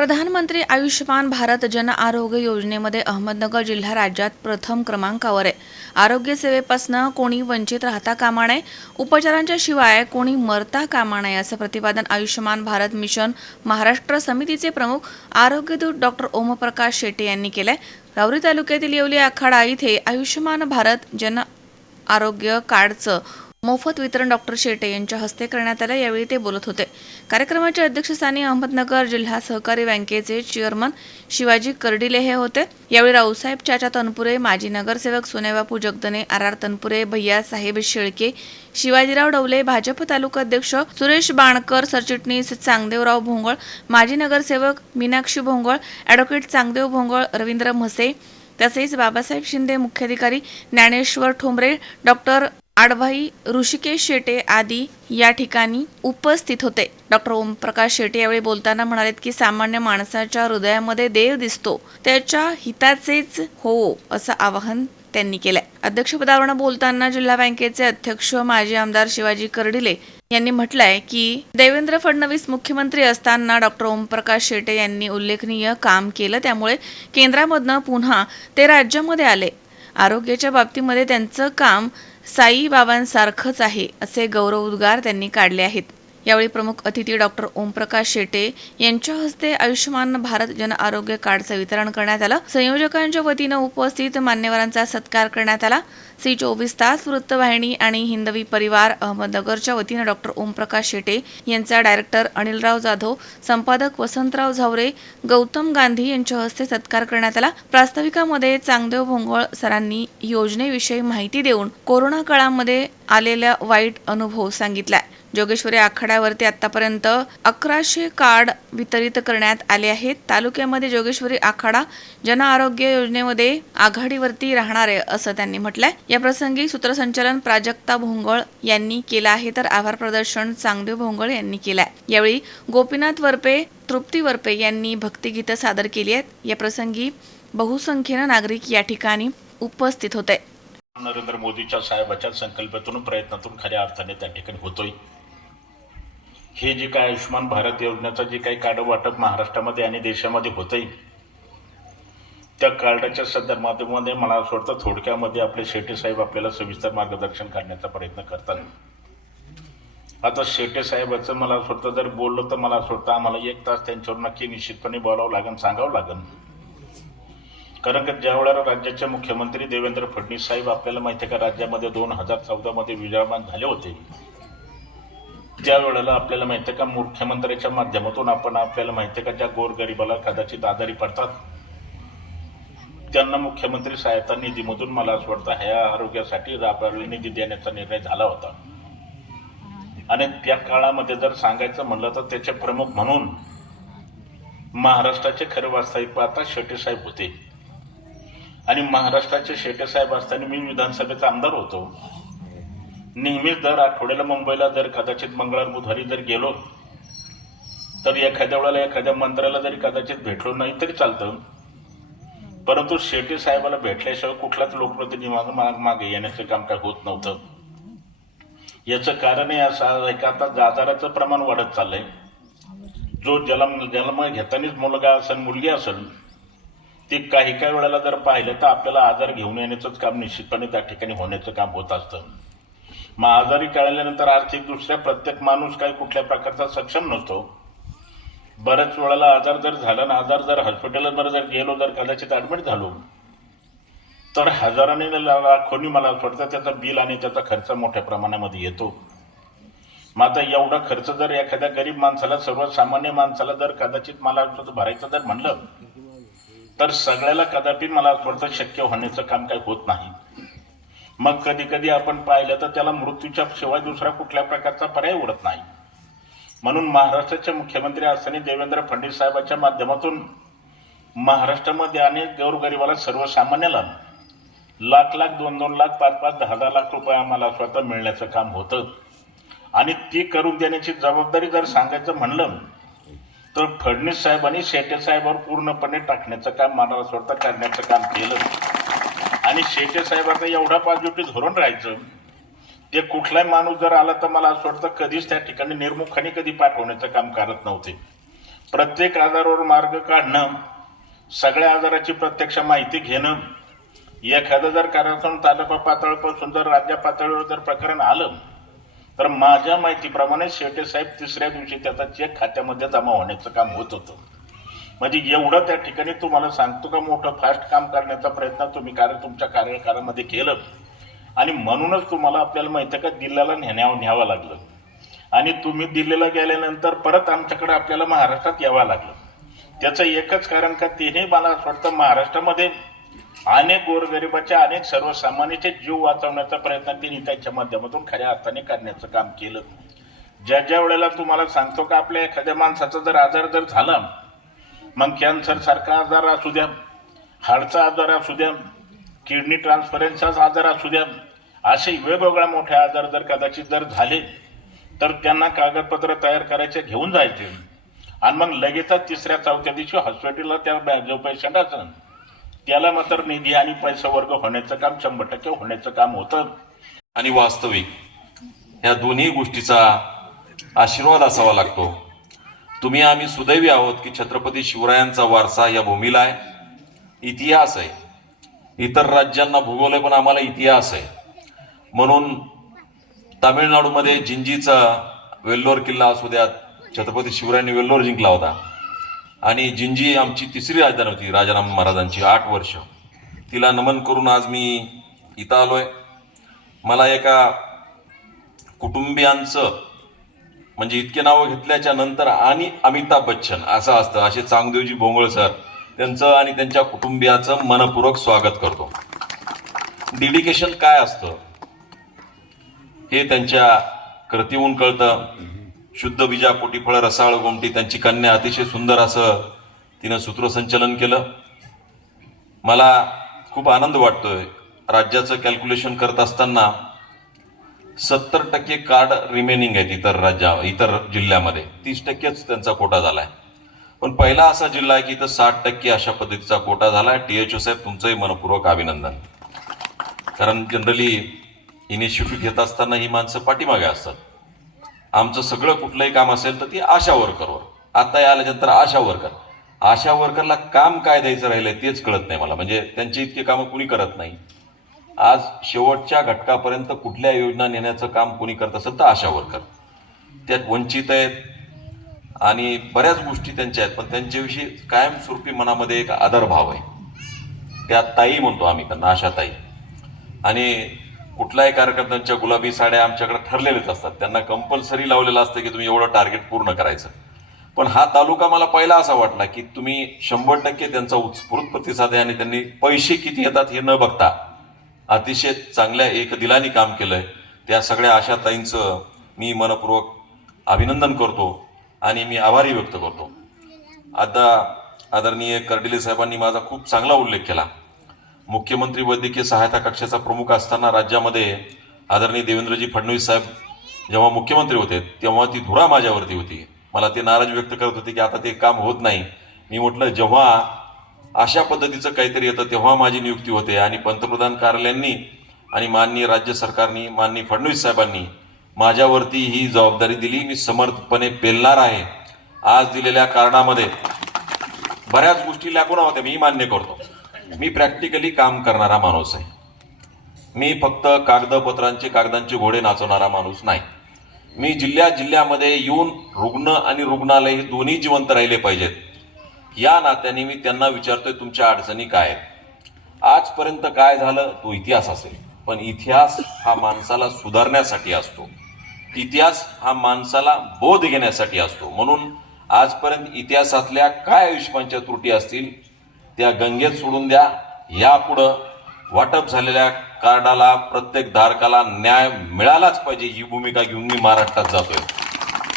प्रधानमंत्री आयुष्यमान भारत जन आरोग्य योजनेमध्ये अहमदनगर जिल्हा राज्यात प्रथम क्रमांकावर आहे. आरोग्य सेवेपासून कोणी वंचित राहता कामा नये उपचारांच्या शिवाय कोणी मरता कामा नये असं प्रतिपादन आयुष्यमान भारत मिशन महाराष्ट्र समितीचे प्रमुख आरोग्यदूत डॉक्टर ओमप्रकाश शेट्टी यांनी केलंय. रावरी तालुक्यातील येवली आखाडा इथे आयुष्यमान भारत जन आरोग्य कार्डचं मोफत वितरण डॉक्टर शेटे यांच्या हस्ते करण्यात आलं यावेळी ते बोलत होते. कार्यक्रमाच्या अध्यक्षस्थानी अहमदनगर जिल्हा सहकारी बँकेचे चेअरमन शिवाजी कर्डिले हे होते. यावेळी रावसाहेब चाचा तनपुरे माजी नगरसेवक सोनेबापू जगदने आर आर तनपुरे भैया साहेब शेळके शिवाजीराव डवले भाजप तालुका अध्यक्ष सुरेश बाणकर सरचिटणीस चांगदेवराव भोंगळ माजी नगरसेवक मीनाक्षी भोंगळ ॲडव्होकेट चांगदेव भोंगळ रवींद्र म्हसे तसेच बाबासाहेब शिंदे मुख्याधिकारी ज्ञानेश्वर ठोंबरे डॉक्टर आडभाई ऋषिकेश शेटे आदी या ठिकाणी उपस्थित होते. डॉक्टर ओमप्रकाश शेटे यावेळी बोलताना म्हणालेत की सामान्य माणसाच्या हृदयामध्ये देव दिसतो त्याच्या हिताचेच हो असं आवाहन त्यांनी केलंय. अध्यक्षपदावरून बोलताना जिल्हा बँकेचे अध्यक्ष माजी आमदार शिवाजी कर्डिले यांनी म्हटलंय की देवेंद्र फडणवीस मुख्यमंत्री असताना डॉक्टर ओमप्रकाश शेटे यांनी उल्लेखनीय काम केलं. त्यामुळे केंद्रामधनं पुन्हा ते राज्यामध्ये आले. आरोग्याच्या बाबतीमध्ये त्यांचं काम साईबाबांसारखंच आहे असे गौरवोद्गार त्यांनी काढले आहेत. यावेळी प्रमुख अतिथी डॉक्टर ओमप्रकाश शेटे यांच्या हस्ते आयुष्यमान भारत जन आरोग्य कार्डचं वितरण करण्यात आलं. संयोजकांच्या वतीनं उपस्थित मान्यवरांचा सत्कार करण्यात आला. सी चोवीस तास वृत्तवाहिनी आणि हिंदवी परिवार अहमदनगरच्या वतीनं डॉक्टर ओमप्रकाश शेटे यांचा डायरेक्टर अनिलराव जाधव संपादक वसंतराव झावरे गौतम गांधी यांच्या हस्ते सत्कार करण्यात आला. प्रास्ताविकामध्ये चांगदेव भोंगळ सरांनी योजनेविषयी माहिती देऊन कोरोना काळामध्ये आलेल्या वाईट अनुभव सांगितलाय. जोगेश्वरी आखाड्यावरती आतापर्यंत अकराशे कार्ड वितरित करण्यात आले आहेत. तालुक्यामध्ये जोगेश्वरी आखाडा जन आरोग्य योजनेमध्ये आघाडीवरती राहणार आहे असं त्यांनी म्हटलंय. या प्रसंगी सूत्रसंचालन प्राजक्ता भोंगळ यांनी केलं आहे तर आभार प्रदर्शन चांगदेव भोंगळ यांनी केलंय. यावेळी गोपीनाथ वरपे तृप्ती वरपे यांनी भक्तिगीतं सादर केली आहेत. या प्रसंगी बहुसंख्येनं नागरिक या ठिकाणी उपस्थित होते. नरेंद्र मोदीच्या साहेबाच्या संकल्पातून प्रयत्नातून खऱ्या अर्थाने त्या ठिकाणी होतोय. हे जे काय आयुष्यमान भारत योजनेचं जे काही कार्ड वाटप महाराष्ट्रामध्ये आणि देशामध्ये होतंय त्या कार्डाच्या संदर्भामध्ये मला असं वाटतं थोडक्यामध्ये आपले शेटे साहेब आपल्याला सविस्तर मार्गदर्शन करण्याचा प्रयत्न करतात. आता शेटे साहेबाचं मला असं वाटतं जर बोललो तर मला असं वाटतं आम्हाला एक तास त्यांच्यावर नक्की निश्चितपणे बोलावं लागेल सांगावं लागेल. कारण का ज्या वेळेला राज्याचे मुख्यमंत्री देवेंद्र फडणवीस साहेब आपल्याला माहिती आहे का राज्यामध्ये दोन हजार चौदामध्ये विजयमान विराजमान झाले होते ज्या वेळेला आपल्याला माहिती आहे का मुख्यमंत्र्याच्या माध्यमातून आपण आपल्याला माहिती आहे का ज्या गोरगरिबाला कदाचित आजारी पडतात त्यांना मुख्यमंत्री सहायता निधीमधून मला असं वाटतं ह्या आरोग्यासाठी राबवलेला निधी देण्याचा निर्णय झाला होता. आणि त्या काळामध्ये जर सांगायचं म्हणलं तर त्याचे प्रमुख म्हणून महाराष्ट्राचे खरे वास्तविक पाहता शेटेसाहेब साहेब होते. आणि महाराष्ट्राचे शेटे साहेब असताना मी विधानसभेचा आमदार होतो. नेहमीच दर आठवड्याला मुंबईला जर कदाचित मंगळवार बुधवारी जर गेलो तर एखाद्या वेळेला एखाद्या मंत्र्याला जरी कदाचित भेटलो नाही तरी चालतं. परंतु शेट्टी साहेबाला भेटल्याशिवाय कुठलाच लोकप्रतिनिधी माग माग मागे येण्याचं काम काय होत नव्हतं. याचं कारणही असं आहे का आता आजाराचं प्रमाण वाढत चाललंय. जो जन्म जन्म घेतानाच मुलगा असेल मुलगी असेल ते काही काही वेळेला जर पाहिलं तर आपल्याला आजार घेऊन येण्याचंच काम निश्चितपणे त्या ठिकाणी होण्याचं काम होत असतं. मग आजारी कळल्यानंतर आर्थिक दृष्ट्या प्रत्येक माणूस काही कुठल्या प्रकारचा सक्षम नसतो. बऱ्याच वेळेला आजार जर झाला ना आजार जर हॉस्पिटलवर जर गेलो जर कदाचित ऍडमिट झालो तर हजाराने लाखोनी मला असं वाटतं त्याचं बिल आणि त्याचा खर्च मोठ्या प्रमाणामध्ये येतो. मग आता एवढा खर्च जर एखाद्या गरीब माणसाला सर्वसामान्य माणसाला जर कदाचित मला भरायचं जर म्हणलं तर सगळ्याला कदापि मला असं वाटतं शक्य होण्याचं काम काही होत नाही. मग कधी कधी आपण पाहिलं तर त्याला मृत्यूच्या शिवाय दुसरा कुठल्या प्रकारचा पर्याय उरत नाही. म्हणून महाराष्ट्राचे मुख्यमंत्री असताना देवेंद्र फडणवीस साहेबांच्या माध्यमातून महाराष्ट्रामध्ये अनेक गोरगरिबाला सर्वसामान्याला लाख लाख दोन दोन लाख पाच पाच दहा दहा लाख रुपये आम्हाला स्वतः मिळण्याचं काम होतं. आणि ती करून देण्याची जबाबदारी जर सांगायचं म्हणलं तर फडणवीस साहेबांनी शेटे साहेबांवर पूर्णपणे टाकण्याचं काम मला स्वतः करण्याचं काम केलं. आणि शेटे साहेबांना एवढा पॉझिटिव्ह धोरण राहायचं ते कुठलाही माणूस जर आला तर मला असं वाटतं कधीच त्या ठिकाणी निर्मुखाने कधी पाठवण्याचं काम करत नव्हते. प्रत्येक आजारावर मार्ग काढणं सगळ्या आजाराची प्रत्यक्ष माहिती घेणं एखादं जर कार्यक्रम तालुका पातळीपासून जर राज्य पातळीवर जर प्रकरण आलं तर माझ्या माहितीप्रमाणे शेटे साहेब तिसऱ्या दिवशी त्याचा चेक खात्यामध्ये जमा होण्याचं काम होत होतं. म्हणजे एवढं त्या ठिकाणी तुम्हाला सांगतो का मोठं फास्ट काम करण्याचा प्रयत्न तुम्ही कार्य तुमच्या कार्यकाळामध्ये केलं. आणि म्हणूनच तुम्हाला आपल्याला माहिती आहे का दिल्ल्याला नेण्यावर न्यावं लागलं. आणि तुम्ही दिल्लीला गेल्यानंतर परत आमच्याकडे आपल्याला महाराष्ट्रात यावं लागलं. त्याचं एकच कारण का तिने मला असं वाटतं महाराष्ट्रामध्ये अनेक गोरगरिबाच्या अनेक सर्वसामान्याचे जीव वाचवण्याचा प्रयत्न तिने त्यांच्या माध्यमातून खऱ्या अर्थाने करण्याचं काम केलं. ज्या ज्या वेळेला तुम्हाला सांगतो का आपल्या एखाद्या माणसाचा जर आजार जर झाला मग कॅन्सरसारखा आजार असू द्या हाडचा आजार असू द्या किडनी ट्रान्सफरन्सचाच आजार असू द्या असे वेगवेगळ्या मोठे आजार जर कदाचित जर झाले तर त्यांना कागदपत्र तयार करायचे घेऊन जायचे. आणि मग लगेचच तिसऱ्या चौथ्या दिवशी हॉस्पिटलला त्या जो पेशंट असेल त्याला मात्र निधी आणि पैसा वर्ग होण्याचं काम शंभर टक्के होण्याचं काम होतं. आणि वास्तविक या दोन्ही गोष्टीचा आशीर्वाद असावा लागतो. तुम्ही आम्ही सुदैवी आहोत की छत्रपती शिवरायांचा वारसा या भूमीला आहे. इतिहास आहे. इतर राज्यांना भूगोल आहे पण आम्हाला इतिहास आहे. म्हणून तामिळनाडूमध्ये जिंजीचा वेल्लोर किल्ला असू द्यात छत्रपती शिवरायांनी वेल्लोर जिंकला होता. आणि जिंजी आमची तिसरी राजधानी होती राजाराम महाराजांची आठ वर्ष. तिला नमन करून आज मी इथं आलो आहे मला एका कुटुंबियांचं म्हणजे इतके नावं घेतल्याच्या नंतर आणि अमिताभ बच्चन असं असतं. असे चांगदेवजी भोंगळ सर त्यांचं आणि त्यांच्या कुटुंबियाचं मनपूर्वक स्वागत करतो. डेडिकेशन काय असतं? हे त्यांच्या कृतीहून कळतं. शुद्ध बीजा पोटीफळ रसाळ गोमटी त्यांची कन्या अतिशय सुंदर असं तिनं सूत्रसंचलन केलं. मला खूप आनंद वाटतोय. राज्याचं कॅल्क्युलेशन करत असताना सत्तर टक्के कार्ड रिमेनिंग आहेत इतर राज्या इतर जिल्ह्यामध्ये. तीस टक्केच त्यांचा कोटा झालाय. पण पहिला असा जिल्हा आहे की इथं साठ टक्के अशा पद्धतीचा कोटा झाला झालाय. टीएचओ साहेब तुमचंही मनपूर्वक अभिनंदन. कारण जनरली इनिशिएटिव्ह घेत असताना ही माणसं पाठीमागे असतात. आमचं सगळं कुठलंही काम असेल तर ती आशा वर्करवर आता या आल्यानंतर आशा वर्कर आशा वर्करला काम काय द्यायचं राहिलंय तेच कळत नाही मला. म्हणजे त्यांची इतकी कामं कुणी करत नाही. आज शेवटच्या घटकापर्यंत कुठल्या योजना नेण्याचं काम कोणी करत असेल तर आशा वर्कर. त्यात वंचित आहेत आणि बऱ्याच गोष्टी त्यांच्या आहेत पण त्यांच्याविषयी कायमस्वरूपी मनामध्ये एक आदरभाव आहे. त्या ताई म्हणतो आम्ही त्यांना आशा ताई. आणि कुठलाही कार्यक्रम त्यांच्या गुलाबी साड्या आमच्याकडे ठरलेलेच असतात. त्यांना कंपल्सरी लावलेलं असतं की तुम्ही एवढं टार्गेट पूर्ण करायचं. पण हा तालुका मला पहिला असा वाटला की तुम्ही शंभर टक्के त्यांचा उत्स्फूर्त प्रतिसाद आहे आणि त्यांनी पैसे किती येतात हे न बघता अतिशय चांगल्या एक दिलाने काम केलंय. त्या सगळ्या आशाताईंचं मी मनपूर्वक अभिनंदन करतो आणि मी आभारी व्यक्त करतो. आता आदरणीय कर्डिले साहेबांनी माझा खूप चांगला उल्लेख केला. मुख्यमंत्री वैद्यकीय सहायता कक्षाचा प्रमुख असताना राज्यामध्ये आदरणीय देवेंद्रजी फडणवीस साहेब जेव्हा मुख्यमंत्री होते तेव्हा ती धुरा माझ्यावरती होती. मला ते नाराज व्यक्त करत होते की आता ते काम होत नाही. मी म्हटलं जेव्हा अशा पद्धतीचं काहीतरी येतं तेव्हा माझी नियुक्ती होते. आणि पंतप्रधान कार्यालयांनी आणि माननीय राज्य सरकारनी माननीय फडणवीस साहेबांनी माझ्यावरती ही जबाबदारी दिली. मी समर्थपणे पेलणार आहे. आज दिलेल्या कारणामध्ये बऱ्याच गोष्टी लागून होत्या. मी मान्य करतो. मी प्रॅक्टिकली काम करणारा माणूस आहे. मी फक्त कागदपत्रांचे कागदांचे घोडे नाचवणारा माणूस नाही. मी जिल्ह्या जिल्ह्यामध्ये येऊन रुग्ण आणि रुग्णालय हे दोन्ही जिवंत राहिले पाहिजेत. या नात्याने मी त्यांना विचारतोय तुमच्या अडचणी काय आहेत? आजपर्यंत काय झालं? तो इतिहास असेल. पण इतिहास हा माणसाला सुधारण्यासाठी असतो. इतिहास हा माणसाला बोध घेण्यासाठी असतो. म्हणून आजपर्यंत इतिहासातल्या काय आयुष्यमानच्या त्रुटी असतील त्या गंगेत सोडून द्या. यापुढं वाटप झालेल्या कार्डाला प्रत्येक धारकाला न्याय मिळालाच पाहिजे ही भूमिका घेऊन मी महाराष्ट्रात जातोय.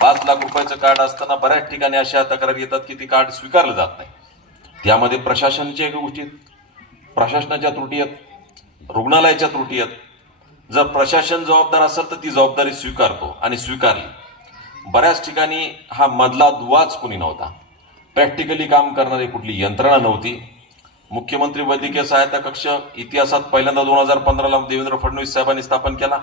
पाच लाख रुपयाचं कार्ड असताना बऱ्याच ठिकाणी अशा तक्रारी येतात की ते कार्ड स्वीकारलं जात नाही. त्यामध्ये प्रशासनाच्या एका गोष्टी प्रशासनाच्या त्रुटी आहेत. रुग्णालयाच्या त्रुटी आहेत. जर प्रशासन जबाबदार असेल तर ती जबाबदारी स्वीकारतो आणि स्वीकारली. बऱ्याच ठिकाणी हा मधला दुवाच कोणी नव्हता. प्रॅक्टिकली काम करणारी कुठली यंत्रणा नव्हती. मुख्यमंत्री वैद्यकीय सहायता कक्ष इतिहासात पहिल्यांदा दोन हजार पंधराला देवेंद्र फडणवीस साहेबांनी स्थापन केला.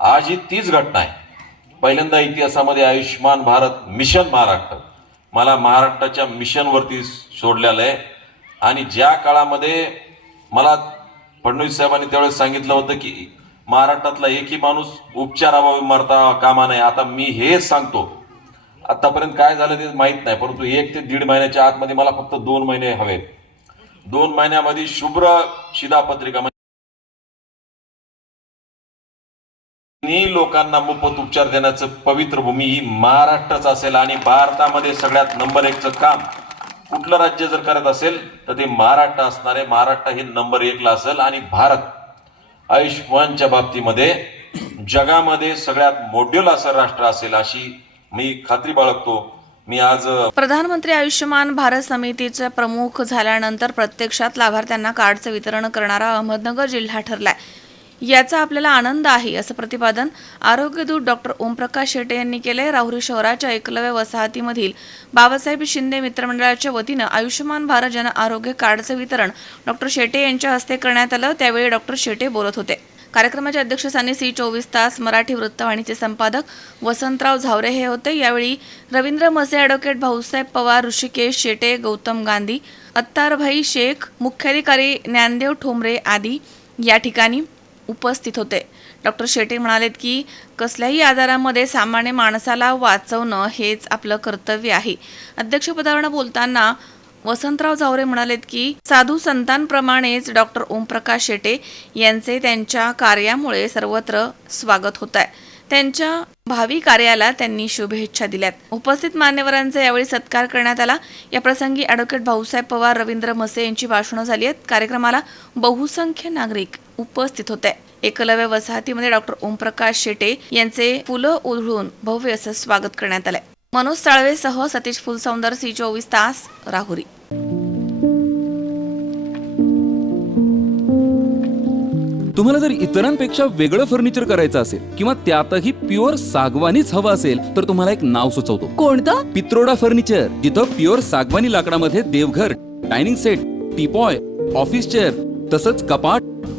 आज ही तीच घटना आहे. पहिल्यांदा इतिहासामध्ये आयुष्यमान भारत मिशन महाराष्ट्र. मला महाराष्ट्राच्या मिशनवरती सोडलेलं आहे. आणि ज्या काळामध्ये मला फडणवीस साहेबांनी त्यावेळेस सांगितलं होतं की महाराष्ट्रातला एकही माणूस उपचाराभावी मरता कामा नये. आता मी हेच सांगतो. आतापर्यंत काय झालं ते माहीत नाही परंतु एक ते दीड महिन्याच्या आतमध्ये मला फक्त दोन महिने हवेत. दोन महिन्यामध्ये शुभ्र शिधापत्रिका लोकांना मोफत उपचार देण्याचं पवित्र भूमी ही महाराष्ट्रच असेल आणि भारतामध्ये सगळ्यात नंबर एकचं काम कुठलं राज्य जर करत असेल तर ते महाराष्ट्र असणार आहे. महाराष्ट्र हे नंबर एकला असेल आणि भारत आयुष्यमानच्या बाबतीमध्ये जगामध्ये सगळ्यात मोड्युल असं राष्ट्र असेल अशी मी खात्री बाळगतो. मी आज प्रधानमंत्री आयुष्यमान भारत समितीचे प्रमुख झाल्यानंतर प्रत्यक्षात लाभार्थ्यांना कार्डचं वितरण करणारा अहमदनगर जिल्हा ठरलाय. याचा आपल्याला आनंद आहे असं प्रतिपादन आरोग्यदूत डॉक्टर ओमप्रकाश शेटे यांनी केलंय. राहुरी शहराच्या एकलव्य वसाहतीमधील बाबासाहेब शिंदे मित्रमंडळाच्या वतीनं आयुष्यमान भारत जन आरोग्य कार्डचं वितरण डॉक्टर शेटे यांच्या हस्ते करण्यात आलं. त्यावेळी डॉक्टर शेटे बोलत होते. कार्यक्रमाच्या अध्यक्षस्थानी सी चोवीस तास मराठी वृत्तवाहिनीचे संपादक वसंतराव झावरे हे होते. यावेळी रवींद्र मसे ॲडव्होकेट भाऊसाहेब पवार ऋषिकेश शेटे गौतम गांधी अत्तारभाई शेख मुख्याधिकारी ज्ञानदेव ठोंबरे आदी या ठिकाणी उपस्थित होते. डॉक्टर शेट्टी म्हणालेत की कसल्याही आजारामध्ये सामान्य माणसाला वाचवणं हेच आपलं कर्तव्य आहे. अध्यक्षपदावरनं बोलताना वसंतराव जावरे म्हणालेत की साधू संतांप्रमाणेच डॉक्टर ओमप्रकाश शेटे यांचे त्यांच्या कार्यामुळे सर्वत्र स्वागत होत आहे त्यांच्या भावी कार्याला त्यांनी शुभेच्छा दिल्यात. उपस्थित मान्यवरांचा यावेळी सत्कार करण्यात आला. या प्रसंगी ॲडव्होकेट भाऊसाहेब पवार रवींद्र मसे यांची भाषणं झाली आहेत. कार्यक्रमाला बहुसंख्य नागरिक उपस्थित होते. एकलव्य वसाहतीमध्ये डॉक्टर ओमप्रकाश शेटे यांचे फुलं उधळून भव्य असं स्वागत करण्यात आलंय. मनोज साळवेसह सतीश फुलसौंदर सी चोवीस तास राहुरी. तुम्हाला जर इतरांपेक्षा वेगळं फर्निचर करायचं असेल किंवा त्यातही प्युअर सागवानीच हवं असेल तर तुम्हाला एक नाव सुचवतो. कोणतं? पित्रोडा फर्निचर जिथं प्युअर सागवानी लाकडामध्ये देवघर dining set teapoy office chair तसंच कपाट